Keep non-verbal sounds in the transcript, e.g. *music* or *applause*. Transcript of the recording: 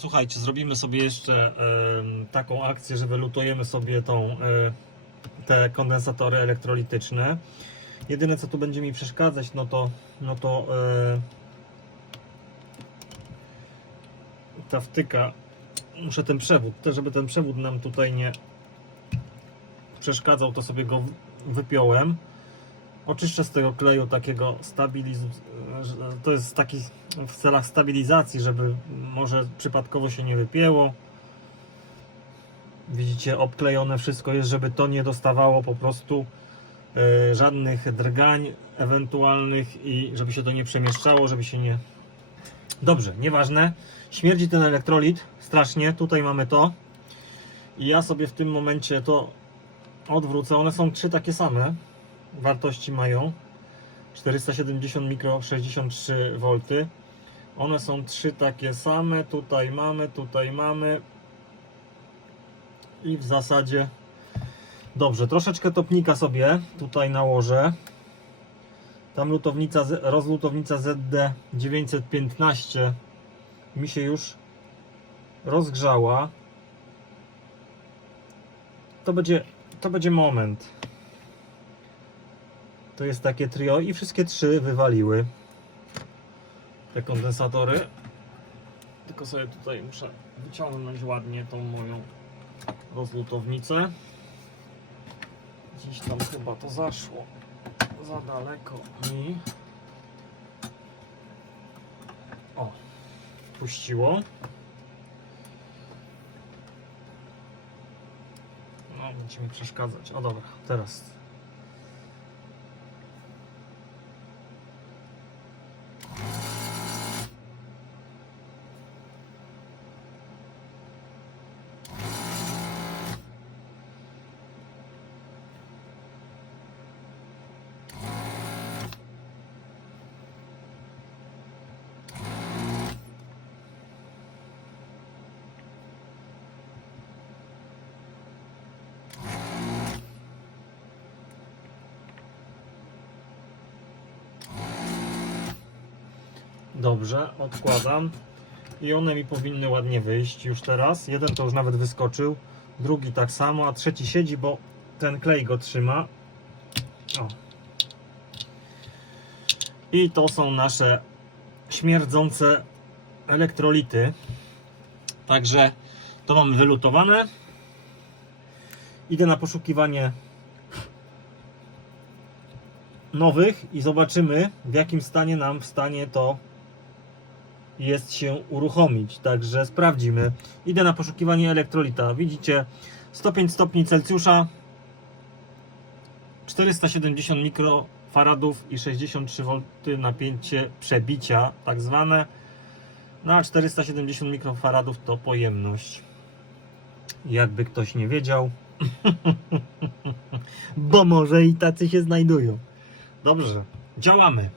Słuchajcie, zrobimy sobie jeszcze em, taką akcję, że wylutujemy sobie tą, e, te kondensatory elektrolityczne. Jedyne co tu będzie mi przeszkadzać, no to, no to e, ta wtyka. Muszę ten przewód, żeby ten przewód nam tutaj nie przeszkadzał, to sobie go wypiąłem. Oczyszczę z tego kleju takiego stabiliz... że To jest taki w celach stabilizacji, żeby może przypadkowo się nie wypięło. Widzicie, obklejone wszystko jest, żeby to nie dostawało po prostu e, żadnych drgań ewentualnych i żeby się to nie przemieszczało, żeby się nie... Dobrze, nieważne. Śmierdzi ten elektrolit strasznie. Tutaj mamy to. I ja sobie w tym momencie to odwrócę. One są trzy takie same. Wartości mają. 470 mikro 63 V. One są trzy takie same. Tutaj mamy, tutaj mamy. I w zasadzie dobrze. Troszeczkę topnika sobie tutaj nałożę. Tam lutownica, rozlutownica ZD 915 mi się już rozgrzała. To będzie, to będzie moment. To jest takie trio i wszystkie trzy wywaliły te kondensatory. Tylko sobie tutaj muszę wyciągnąć ładnie tą moją rozlutownicę. Gdzieś tam chyba to zaszło za daleko mi. O, puściło. No, będzie mi przeszkadzać. O dobra, teraz. Dobrze, odkładam. I one mi powinny ładnie wyjść już teraz. Jeden to już nawet wyskoczył, drugi tak samo, a trzeci siedzi, bo ten klej go trzyma. O. I to są nasze śmierdzące elektrolity. Także to mamy wylutowane. Idę na poszukiwanie nowych i zobaczymy w jakim stanie nam w stanie to jest się uruchomić. Także sprawdzimy. Idę na poszukiwanie elektrolita. Widzicie 105 stopni Celsjusza, 470 mikrofaradów i 63 V napięcie przebicia, tak zwane. No a 470 mikrofaradów to pojemność. Jakby ktoś nie wiedział. *laughs* Bo może i tacy się znajdują. Dobrze, działamy.